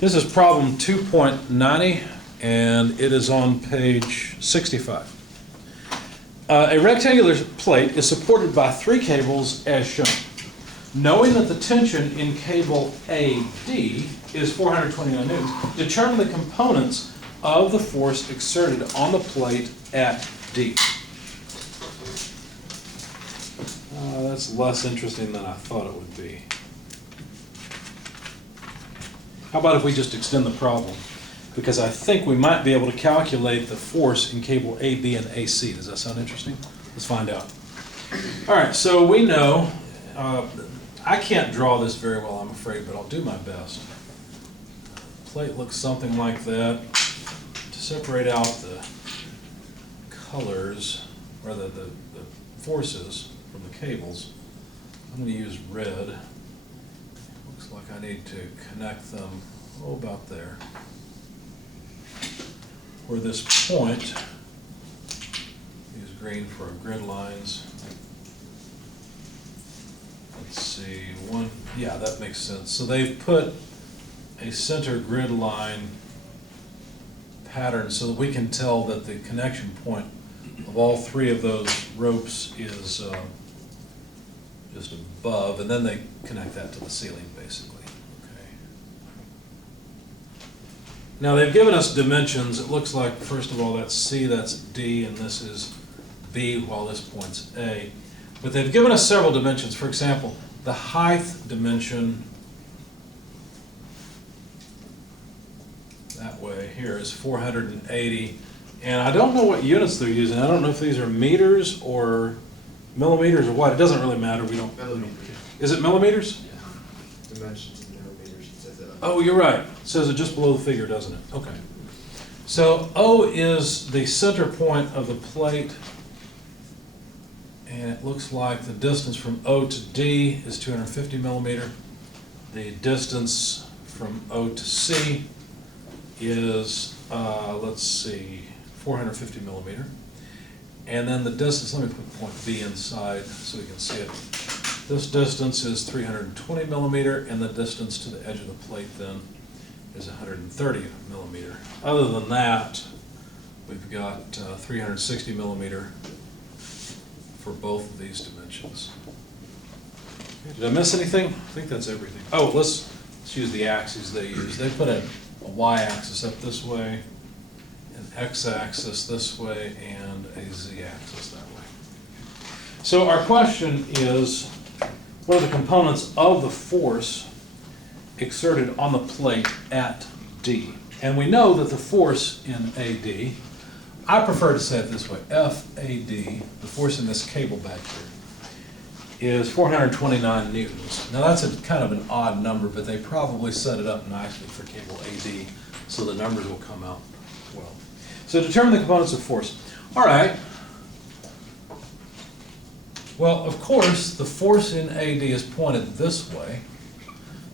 This is problem 2.90, and it is on page 65. A rectangular plate is supported by 3 cables as shown. Knowing that the tension in cable AD is 429 newtons, determine the components of the force exerted on the plate at D. That's less interesting than I thought it would be. How about if we just extend the problem? Because I think we might be able to calculate the force in cable AB and AC. Does that sound interesting? Let's find out. All right, so we know, I can't draw this very well, I'm afraid, but I'll do my best. The plate looks something like that. To separate out the colors, or the forces from the cables, I'm going to use red. Looks like I need to connect them, about there. Where this point, use green for our grid lines. Let's see, yeah, that makes sense. So they've put a center grid line pattern so that we can tell that the connection point of all 3 of those ropes is just above, and then they connect that to the ceiling, basically. Okay. Now they've given us dimensions. It looks like, first of all, that's C, that's D, and this is B, while this point's A. But they've given us several dimensions. For example, the height dimension that way here is 480. And I don't know what units they're using. I don't know if these are meters or millimeters or what. It doesn't really matter. We don't. Millimeters. Is it millimeters? Yeah. Dimensions in millimeters. It says that. Oh, you're right. It says it just below the figure, doesn't it? Okay. So O is the center point of the plate. And it looks like the distance from O to D is 250 millimeter. The distance from O to C is, let's see, 450 millimeter. And then the distance, let me put point B inside so we can see it. This distance is 320 millimeter, and the distance to the edge of the plate then is 130 millimeter. Other than that, we've got 360 millimeter for both of these dimensions. Did I miss anything? I think that's everything. Oh, let's use the axes they use. They put a y-axis up this way, an x-axis this way, and a z-axis that way. So our question is, what are the components of the force exerted on the plate at D? And we know that the force in AD, I prefer to say it this way, FAD, the force in this cable back here, is 429 newtons. Now that's a kind of an odd number, but they probably set it up nicely for cable AD, so the numbers will come out well. So determine the components of force. All right. Well, of course, the force in AD is pointed this way,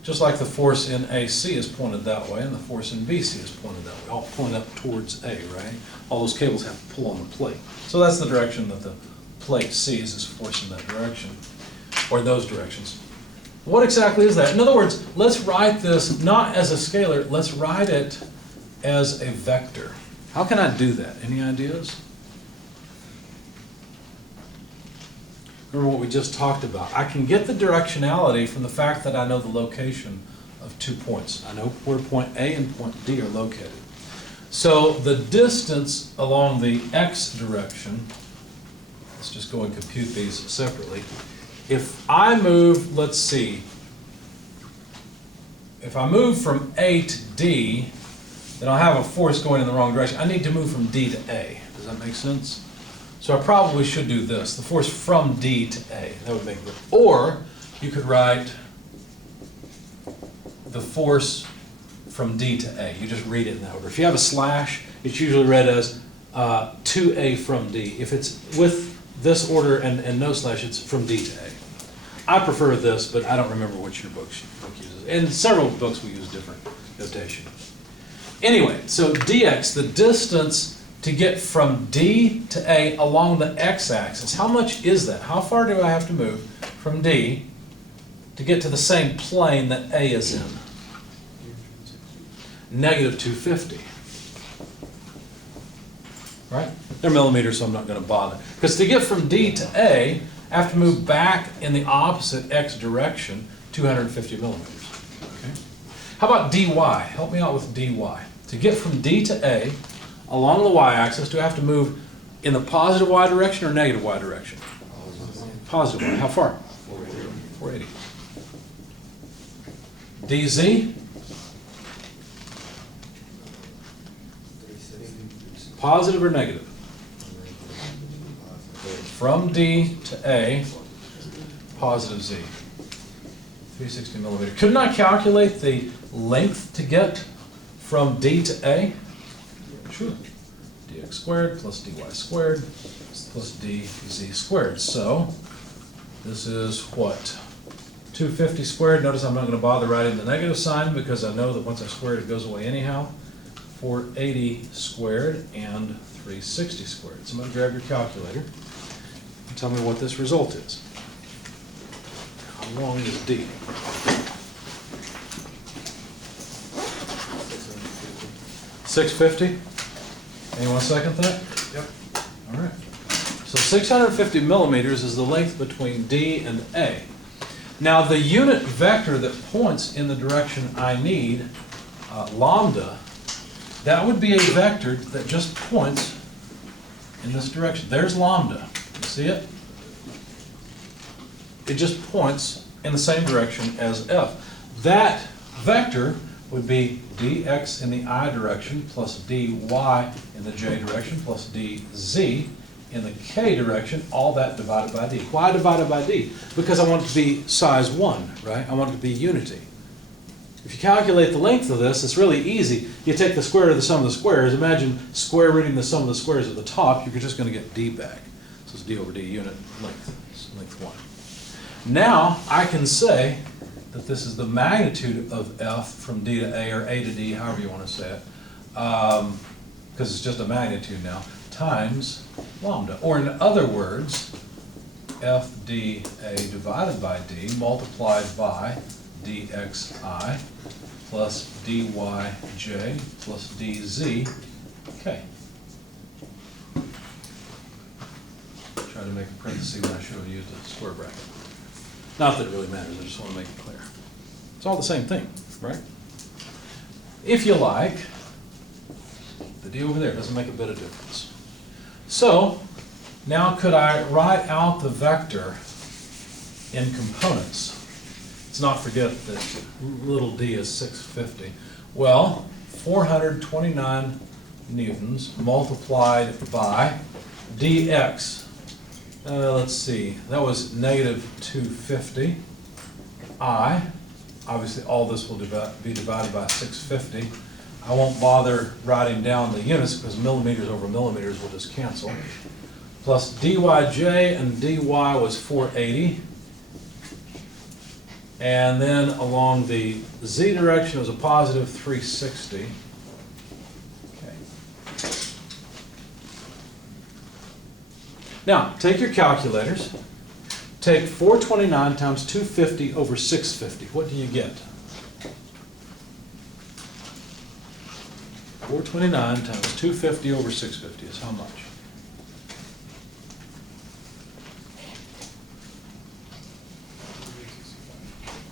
just like the force in AC is pointed that way, and the force in BC is pointed that way. All point up towards A, right? All those cables have to pull on the plate. So that's the direction that the plate sees is force in that direction, or those directions. What exactly is that? In other words, let's write this not as a scalar, let's write it as a vector. How can I do that? Any ideas? Remember what we just talked about. I can get the directionality from the fact that I know the location of 2 points. I know where point A and point D are located. So the distance along the x direction, let's just go and compute these separately. If I move, let's see, if I move from A to D, then I'll have a force going in the wrong direction. I need to move from D to A. Does that make sense? So I probably should do this, the force from D to A. That would make it. Or you could write the force from D to A. You just read it in that order. If you have a slash, it's usually read as to A from D. If it's with this order and no slash, it's from D to A. I prefer this, but I don't remember which your book uses. In several books we use different notation. Anyway, so dx, the distance to get from D to A along the x-axis. How much is that? How far do I have to move from D to get to the same plane that A is in? negative 250. Right? They're millimeters, so I'm not going to bother. Because to get from D to A, I have to move back in the opposite x direction 250 millimeters. Okay? How about dy? Help me out with dy. To get from D to A along the y-axis, do I have to move in the positive y direction or negative y direction? Positive y. How far? 480. dz? Positive or negative? From D to A, positive z. 360 millimeter. Couldn't I calculate the length to get from D to A? Sure. dx squared plus dy squared plus dz squared. So this is what? 250 squared. Notice I'm not going to bother writing the negative sign because I know that once I square it, it goes away anyhow. 480 squared and 360 squared. So I'm going to grab your calculator and tell me what this result is. How long is D? 650? Anyone second that? Yep. All right. So 650 millimeters is the length between D and A. Now the unit vector that points in the direction I need, lambda, that would be a vector that just points in this direction. There's lambda. You see it? It just points in the same direction as F. That vector would be dx in the I direction plus dy in the j direction plus dz in the k direction, all that divided by d. Why divided by d? Because I want it to be size 1, right? I want it to be unity. If you calculate the length of this, it's really easy. You take the square root of the sum of the squares. Imagine square rooting the sum of the squares at the top. You're just going to get d back. So it's d over d unit length. It's length 1. Now I can say that this is the magnitude of f from d to a, or a to d, however you want to say it, because it's just a magnitude now, times lambda. Or in other words, f dA divided by d multiplied by dxi plus dyj plus dzk. Try to make a parenthesis when I should have used a square bracket. Not that it really matters, I just want to make it clear. It's all the same thing, right? If you like, the d over there doesn't make a bit of difference. So, now could I write out the vector in components? Let's not forget that little d is 650. Well, 429 newtons multiplied by dx. Let's see, that was negative 250. I, obviously all this will be divided by 650. I won't bother writing down the units because millimeters over millimeters will just cancel. Plus dyj and dy was 480. And then along the z direction was a positive 360. Okay. Now, take your calculators. Take 429 times 250 over 650. What do you get? 429 times 250 over 650 is how much?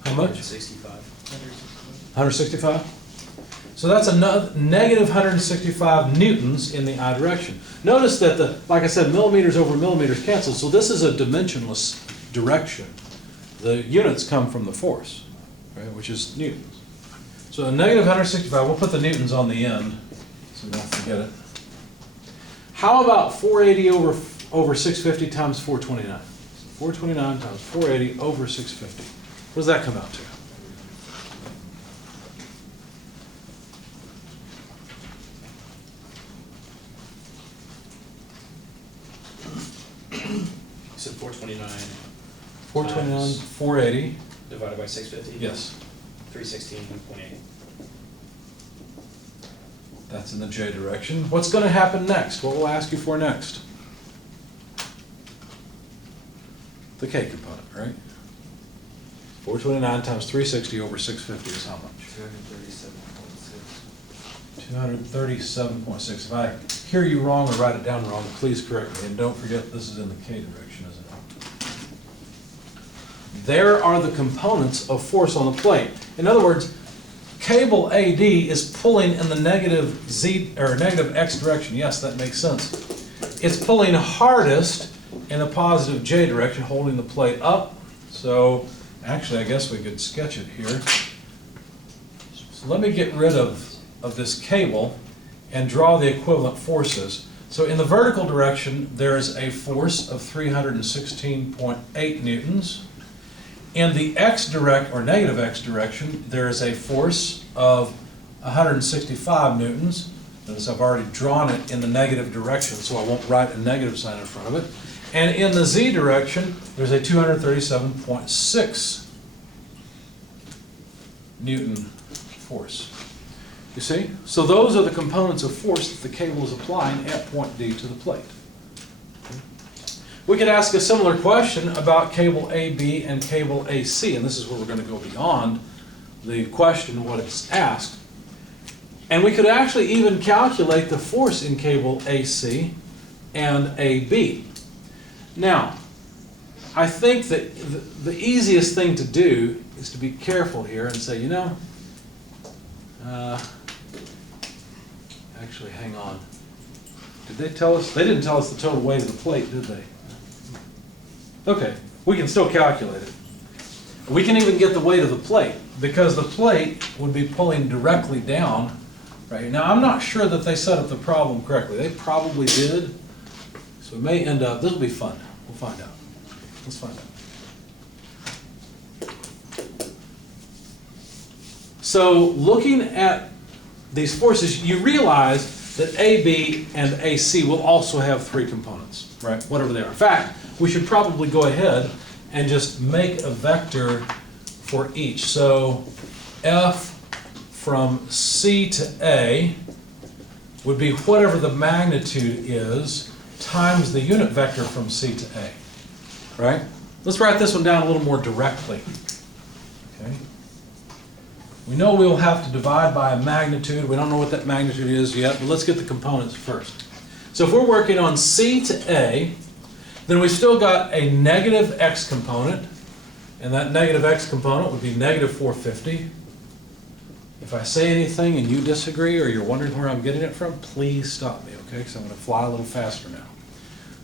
How much? 165. 165? So that's a negative 165 newtons in the I direction. Notice that like I said, millimeters over millimeters cancel, so this is a dimensionless direction. The units come from the force, right, which is newtons. So a negative 165, we'll put the newtons on the end, so we don't forget it. How about 480 over 650 times 429? 429 times 480 over 650. What does that come out to? You said 429 429, 480. divided by 650? Yes. 316.8. That's in the j direction. What's going to happen next? What will I ask you for next? The k component, right? 429 times 360 over 650 is how much? 237.6. 237.6. If I hear you wrong or write it down wrong, please correct me. And don't forget, this is in the K direction, isn't it? There are the components of force on the plate. In other words, cable AD is pulling in the negative Z or negative X direction. Yes, that makes sense. It's pulling hardest in the positive J direction, holding the plate up. So actually, I guess we could sketch it here. So let me get rid of this cable and draw the equivalent forces. So in the vertical direction, there's a force of 316.8 newtons. In the X direct or negative X direction, there is a force of 165 newtons. Notice I've already drawn it in the negative direction, so I won't write a negative sign in front of it. And in the Z direction, there's a 237.6 Newton force. You see? So those are the components of force that the cable is applying at point D to the plate. We could ask a similar question about cable AB and cable AC, and this is where we're going to go beyond the question, what it's asked. And we could actually even calculate the force in cable AC and AB. Now, I think that the easiest thing to do is to be careful here and say, you know, actually, hang on. Did they tell us? They didn't tell us the total weight of the plate, did they? Okay, we can still calculate it. We can even get the weight of the plate, because the plate would be pulling directly down right here. Now, I'm not sure that they set up the problem correctly. They probably did. So it may end up, this will be fun. We'll find out. Let's find out. So looking at these forces, you realize that AB and AC will also have three components, right? Whatever they are. In fact, we should probably go ahead and just make a vector for each. So F from C to A would be whatever the magnitude is times the unit vector from C to A, right? Let's write this one down a little more directly. Okay. We know we'll have to divide by a magnitude. We don't know what that magnitude is yet, but let's get the components first. So if we're working on C to A, then we've still got a negative X component, and that negative X component would be negative 450. If I say anything and you disagree or you're wondering where I'm getting it from, please stop me, okay? Because I'm going to fly a little faster now.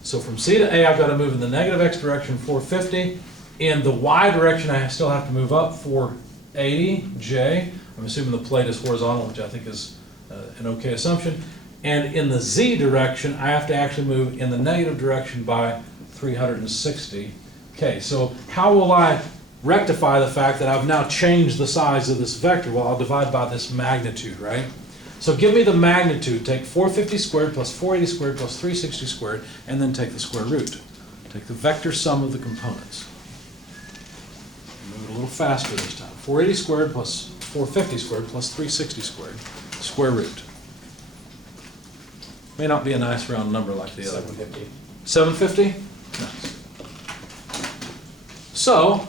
So from C to A, I've got to move in the negative X direction, 450. In the Y direction, I still have to move up 480, J. I'm assuming the plate is horizontal, which I think is an okay assumption. And in the Z direction, I have to actually move in the negative direction by 360, K. So how will I rectify the fact that I've now changed the size of this vector? Well, I'll divide by this magnitude, right? So give me the magnitude. Take 450 squared plus 480 squared plus 360 squared, and then take the square root. Take the vector sum of the components. Move it a little faster this time. 480 squared plus 450 squared plus 360 squared, square root. May not be a nice round number like the other one. 750. 750? Nice. So,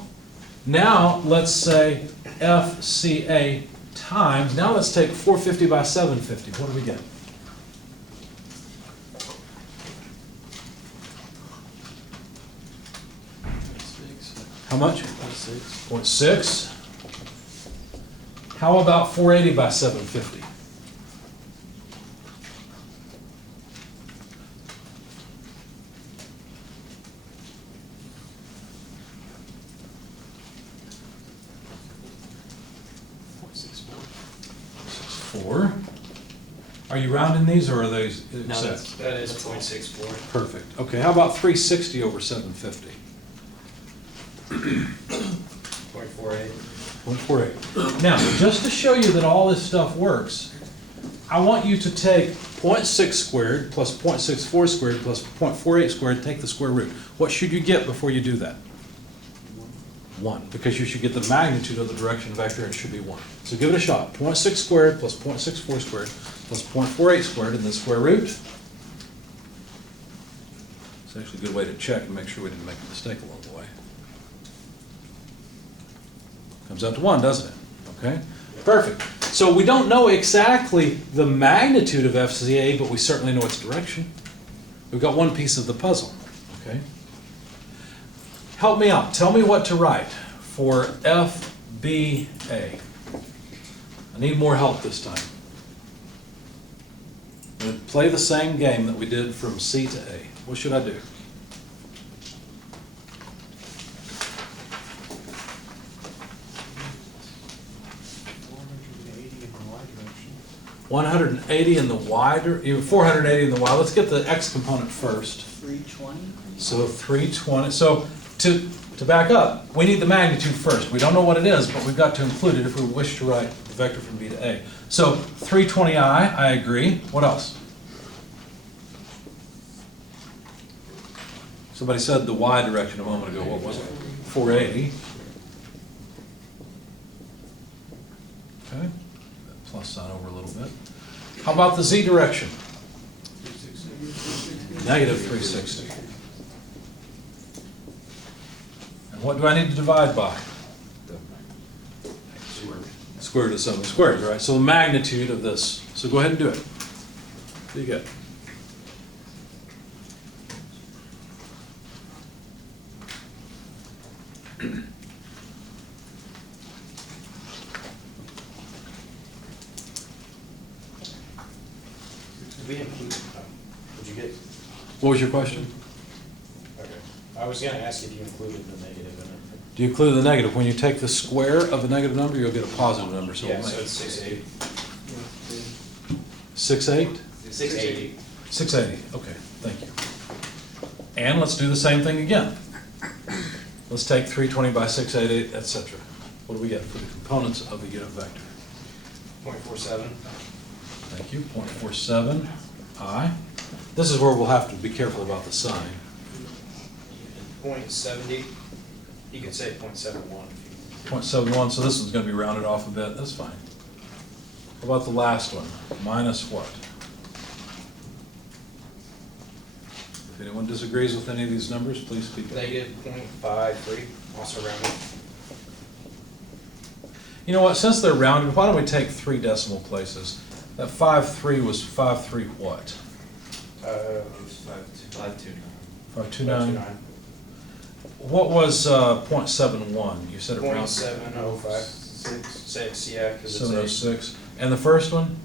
now let's say FCA times, now let's take 450 by 750. What do we get? How much? 0.6. How about 480 by 750? Are you rounding these, or are they No, exact? that is 0.64. Perfect. Okay, how about 360 over 750? 0.48. 0.48. Now, just to show you that all this stuff works, I want you to take 0.6 squared plus 0.64 squared plus 0.48 squared, take the square root. What should you get before you do that? 1, because you should get the magnitude of the direction vector, and it should be 1. So give it a shot. 0.6 squared plus 0.64 squared plus 0.48 squared, and then square root. It's actually a good way to check and make sure we didn't make a mistake along the way. Comes out to 1, doesn't it? Okay, perfect. So we don't know exactly the magnitude of FCA, but we certainly know its direction. We've got one piece of the puzzle, okay? Help me out. Tell me what to write for FBA. I need more help this time. I'm going to play the same game that we did from C to A. What should I do? $180 in the Y direction. 180 in the Y, 480 in the Y. Let's get the X component first. 320? So 320. So to back up, we need the magnitude first. We don't know what it is, but we've got to include it if we wish to write the vector from B to A. So 320I, I agree. What else? Somebody said the Y direction a moment ago. What was it? 480. Okay. That plus sign over a little bit. How about the Z direction? Negative 360. And what do I need to divide by? Square root of the sum of the squares, right? So the magnitude of this. So go ahead and do it. What do you get? We include, would you get, What was your question? okay. I was gonna ask if you included the negative in it. Do you include the negative? When you take the square of a negative number, you'll get a positive number. So Yeah, we'll so make it's 680. 680? 680. 680, okay, thank you. And let's do the same thing again. Let's take 320 by 680, etc. What do we get for the components of the unit vector? 0.47. Thank you, 0.47i. This is where we'll have to be careful about the sign. 0.70. You could say 0.71. 0.71, so this one's going to be rounded off a bit, that's fine. How about the last one? Minus what? If anyone disagrees with any of these numbers, please speak up. Negative 0.53, also rounded. You know what, since they're rounded, why don't we take 3 decimal places? That 5.3 was 5.3 what? 529. 5.29? What was 0.71? You said it rounded. 0.705. 6, yeah, because it's 706. And the first one?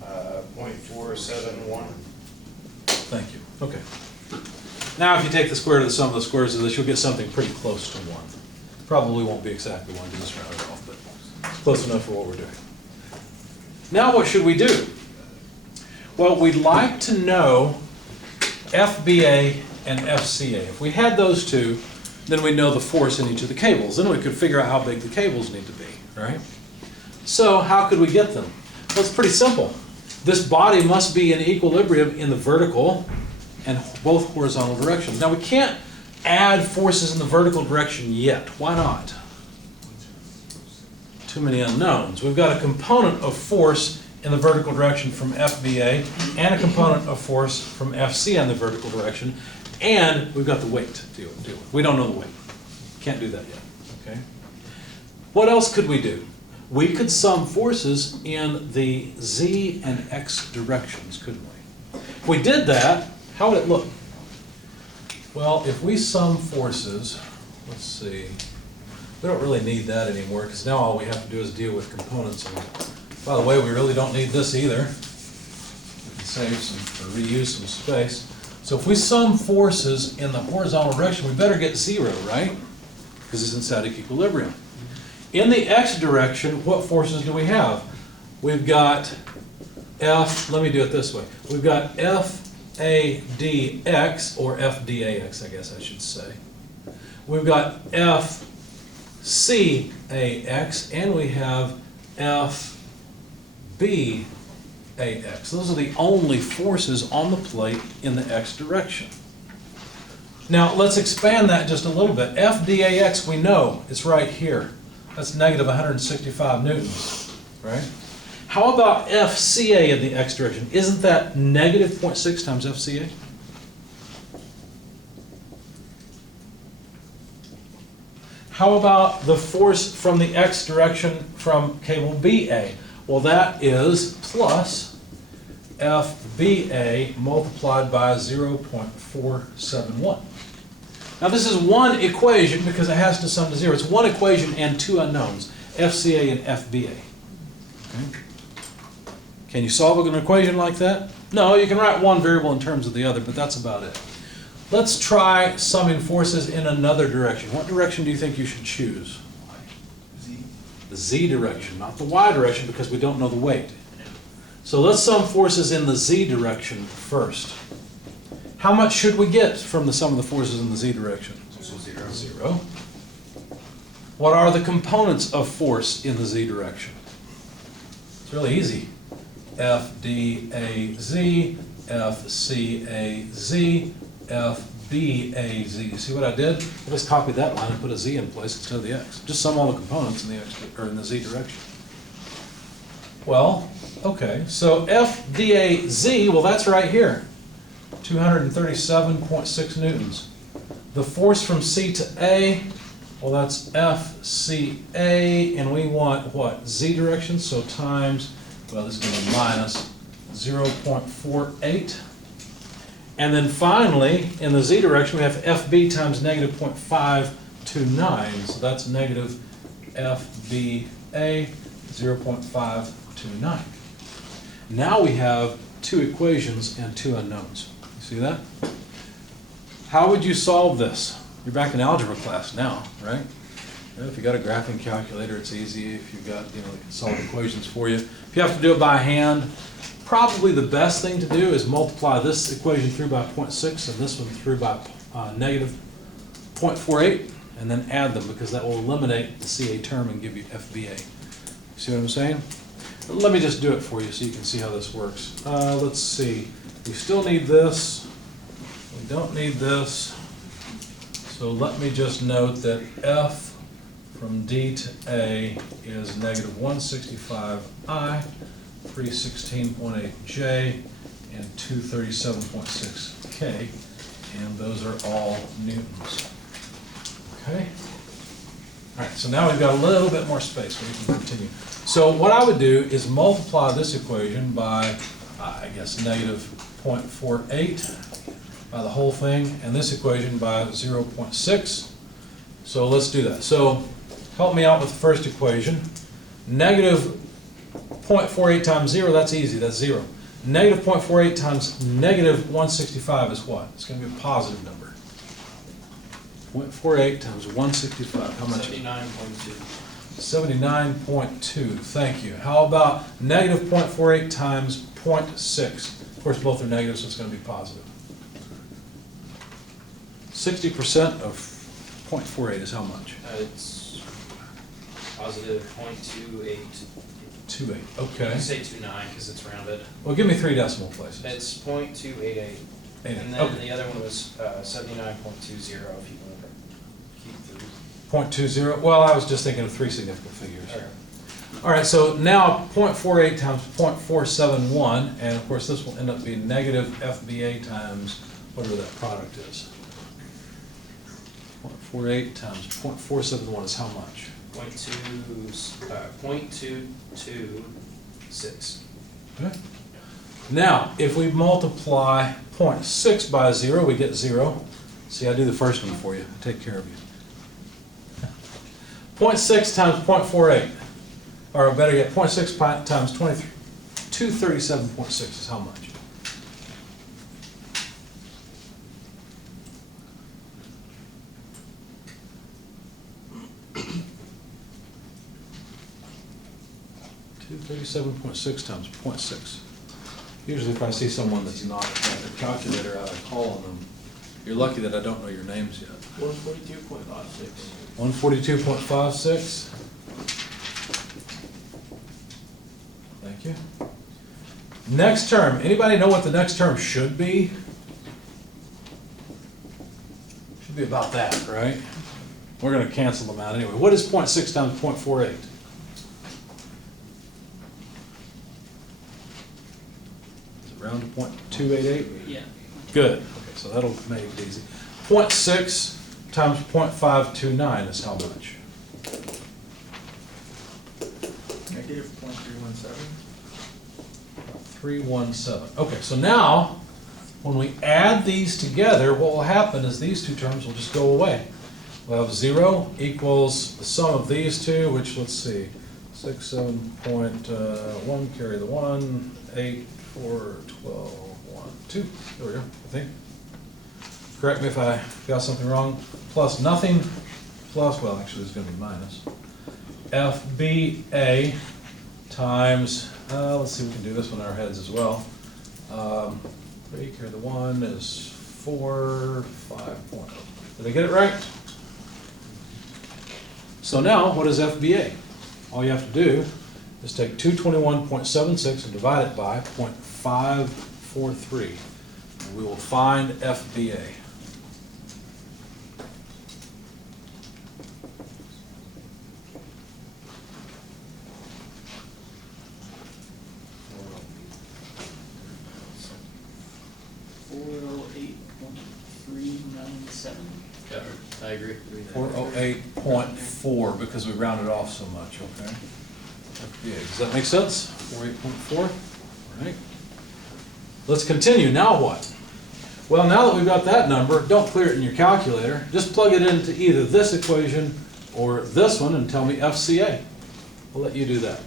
0.471. Thank you. Okay. Now, if you take the square root of the sum of the squares of this, you'll get something pretty close to 1. Probably won't be exactly 1 because it's rounded off, but it's close enough for what we're doing. Now, what should we do? Well, we'd like to know FBA and FCA. If we had those two, then we'd know the force in each of the cables. Then we could figure out how big the cables need to be, right? So how could we get them? Well, it's pretty simple. This body must be in equilibrium in the vertical and both horizontal directions. Now, we can't add forces in the vertical direction yet. Why not? Too many unknowns. We've got a component of force in the vertical direction from FBA and a component of force from FC in the vertical direction, and we've got the weight to deal with. We don't know the weight. Can't do that yet. Okay. What else could we do? We could sum forces in the Z and X directions, couldn't we? If we did that, how would it look? Well, if we sum forces, let's see, we don't really need that anymore because now all we have to do is deal with components. And by the way, we really don't need this either. We can save some, or reuse some space. So if we sum forces in the horizontal direction, we better get 0, right? Because it's in static equilibrium. In the X direction, what forces do we have? We've got F, let me do it this way. We've got FADX, or FDAX, I guess I should say. We've got FCAX, and we have FBAX. Those are the only forces on the plate in the X direction. Now, let's expand that just a little bit. FDAX, we know, it's right here. That's negative 165 newtons, right? How about FCA in the X direction? Isn't that negative 0.6 times FCA? how about the force from the x direction from cable BA? Well, that is plus FBA multiplied by 0.471. Now this is one equation because it has to sum to 0. It's one equation and two unknowns, FCA and FBA. Okay. Can you solve an equation like that? No, you can write one variable in terms of the other, but that's about it. Let's try summing forces in another direction. What direction do you think you should choose? Z. The z direction, not the y direction, because we don't know the weight. So let's sum forces in the z direction first. How much should we get from the sum of the forces in the z direction? 0. 0. What are the components of force in the z direction? It's really easy. FDAZ, FCAZ, FBAZ. You see what I did? I just copied that line and put a z in place instead of the x. Just sum all the components in the x or in the z direction. Well, okay. So FDAZ, well, that's right here. 237.6 newtons. The force from C to A, well, that's FCA, and we want what? Z direction, so times, well, this is going to be minus 0.48. And then finally, in the Z direction, we have FB times negative 0.529, so that's negative FBA 0.529. Now we have two equations and two unknowns. You see that? How would you solve this? You're back in algebra class now, right? If you got a graphing calculator, it's easy. If you've got, they can solve equations for you. If you have to do it by hand, probably the best thing to do is multiply this equation through by 0.6 and this one through by negative 0.48, and then add them, because that will eliminate the CA term and give you FBA. See what I'm saying? Let me just do it for you so you can see how this works. Let's see. We still need this. We don't need this. So let me just note that F from D to A is negative 165I, 316.8J, and 237.6K, and those are all newtons. Okay? All right, so now we've got a little bit more space where we can continue. So what I would do is multiply this equation by, I guess, negative 0.48 by the whole thing, and this equation by 0.6. So let's do that. So help me out with the first equation. Negative 0.48 times 0, that's easy, that's 0. Negative 0.48 times negative 165 is what? It's going to be a positive number. 0.48 times 165, how much? 79.2. 79.2, thank you. How about negative 0.48 times 0.6? Of course, both are negative, so it's going to be positive. 60% of 0.48 is how much? It's positive 0.28. 28, You okay. can say 29 because it's rounded. Well, give me 3 decimal places. It's 0.288. And then Okay. the other one was 79.20 if you want to keep the. 0.20, well, I was just thinking of 3 significant figures. Okay. All right, so now 0.48 times 0.471, and of course this will end up being negative FBA times whatever that product is. 0.48 times 0.471 is how much? 0.226. Okay. Now, if we multiply 0.6 by 0, we get 0. See, I do the first one for you. Take care of you. 0.6 times 0.48, or better yet, 0.6 times 237.6 is how much? $237.6 times 0.6. Usually if I see someone that's not got their calculator out, I call on them. You're lucky that I don't know your names yet. 142.56. 142.56. Thank you. Next term. Anybody know what the next term should be? Should be about that, right? We're going to cancel them out anyway. What is 0.6 times 0.48? Is it round to 0.288? Yeah. Good. Okay, so that'll make it easy. 0.6 times 0.529 is how much? Negative 0.317. 317. Okay, so now, when we add these together, what will happen is these two terms will just go away. We'll have 0 equals the sum of these two, which, let's see, 67.1, carry the 1, 8, 4, 12, 1, 2. There we go, I think. Correct me if I got something wrong. Plus nothing, plus, well, actually, it's going to be minus. FBA times, let's see, we can do this one in our heads as well. 3, carry the 1 is 4, 5.0. Did I get it right? So now, what is FBA? All you have to do is take 221.76 and divide it by 0.543. And we will find FBA. Yeah, I agree. 408.4 because we rounded off so much, okay? FBA, does that make sense? 408.4, all right. Let's continue, now what? Well, now that we've got that number, don't clear it in your calculator, just plug it into either this equation or this one and tell me FCA. I'll let you do that.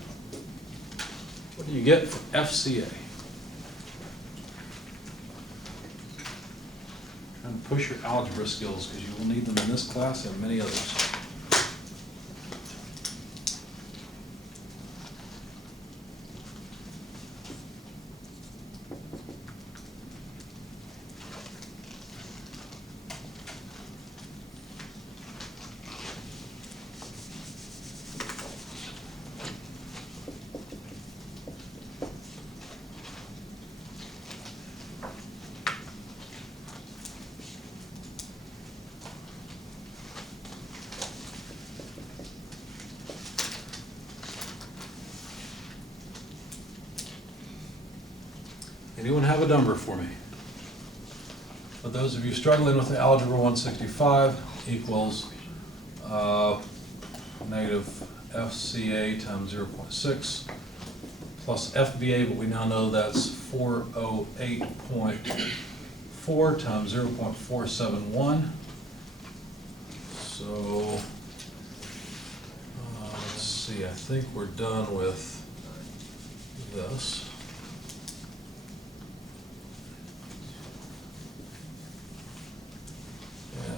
What do you get for FCA? Trying to push your algebra skills because you will need them in this class and many others. Anyone have a number for me? For those of you struggling with the Algebra 165 equals negative FCA times 0.6 plus FBA, but we now know that's 408.4 times 0.471. So let's see, I think we're done with this.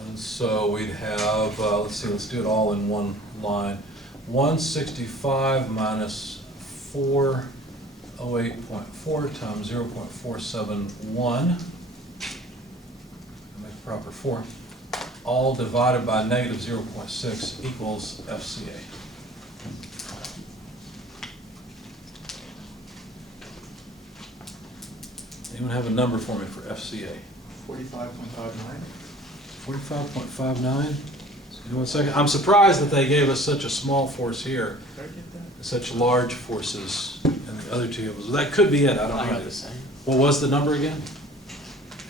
And so we'd have, let's see, let's do it all in one line. 165 minus 408.4 times 0.471, make a proper 4, all divided by negative 0.6 equals FCA. Anyone have a number for me for FCA? 45.59. 45.59. Give me 1 second. I'm surprised that they gave us such a small force here, Did I get that? such large forces in the other two tables. That could be it. I don't I got know. the same. What was the number again?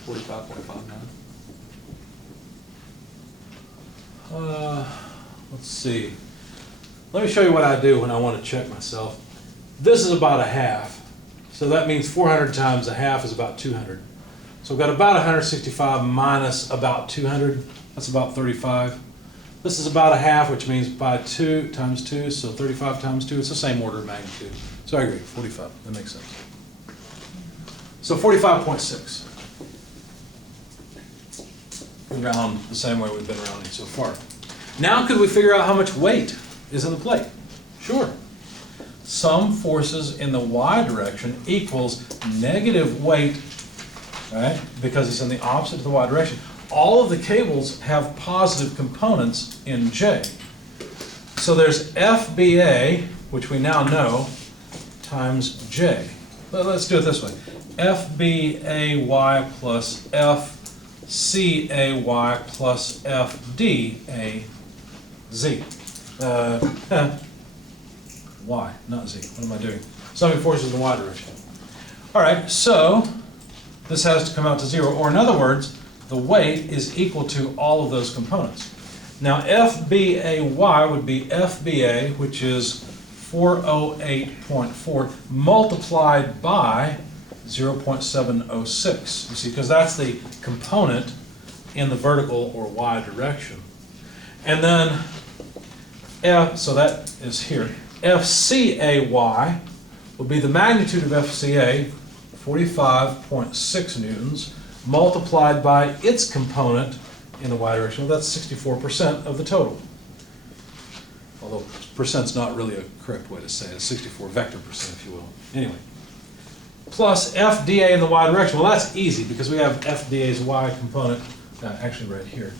45.59. Let's see. Let me show you what I do when I want to check myself. This is about a half. So that means 400 times a half is about 200. So we've got about 165 minus about 200. That's about 35. This is about a half, which means by 2 times 2, so 35 times 2. It's the same order of magnitude. So I agree, 45. That makes sense. So 45.6. We round the same way we've been rounding so far. Now could we figure out how much weight is in the plate? Sure. Some forces in the y direction equals negative weight, right? Because it's in the opposite of the y direction. All of the cables have positive components in J. So there's FBA, which we now know, times J. Let's do it this way. FBAY plus FCAY plus FDAZ. Y, not Z. What am I doing? Summing forces in the y direction. All right, so this has to come out to 0, or in other words, the weight is equal to all of those components. Now, FBAY would be FBA, which is 408.4, multiplied by 0.706. You see, because that's the component in the vertical or Y direction. And then so that is here. FCAY will be the magnitude of FCA, 45.6 newtons, multiplied by its component in the Y direction. Well, that's 64% of the total. Although percent's not really a correct way to say it. It's 64 vector percent, if you will. Anyway. Plus FDA in the Y direction. Well, that's easy because we have FDA's Y component, actually right here.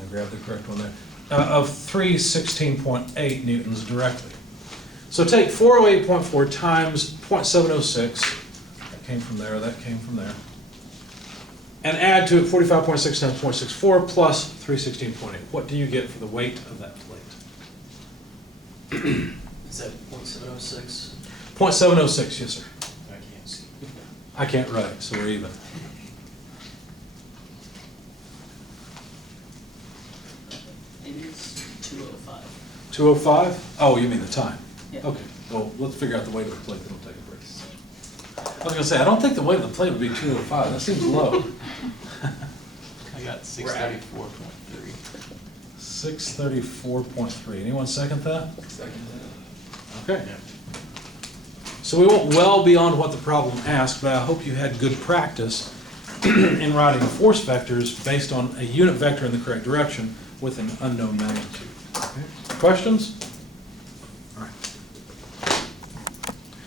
I grabbed the correct one there, of 316.8 newtons directly. So take 408.4 times 0.706, that came from there, that came from there, and add to it 45.6 times 0.64 plus 316.8. What do you get for the weight of that plate? Is that 0.706? 0.706, yes, sir. I can't see. I can't write, so we're even. Maybe it's 205. 205? Oh, you mean the time? Yeah. Okay, well, let's figure out the weight of the plate, then we'll take a break. I was gonna say, I don't think the weight of the plate would be 205, that seems low. I got We're at- 634.3. 634.3, anyone second that? Second. Okay. So we went well beyond what the problem asked, but I hope you had good practice in writing force vectors based on a unit vector in the correct direction with an unknown magnitude. Okay. Questions?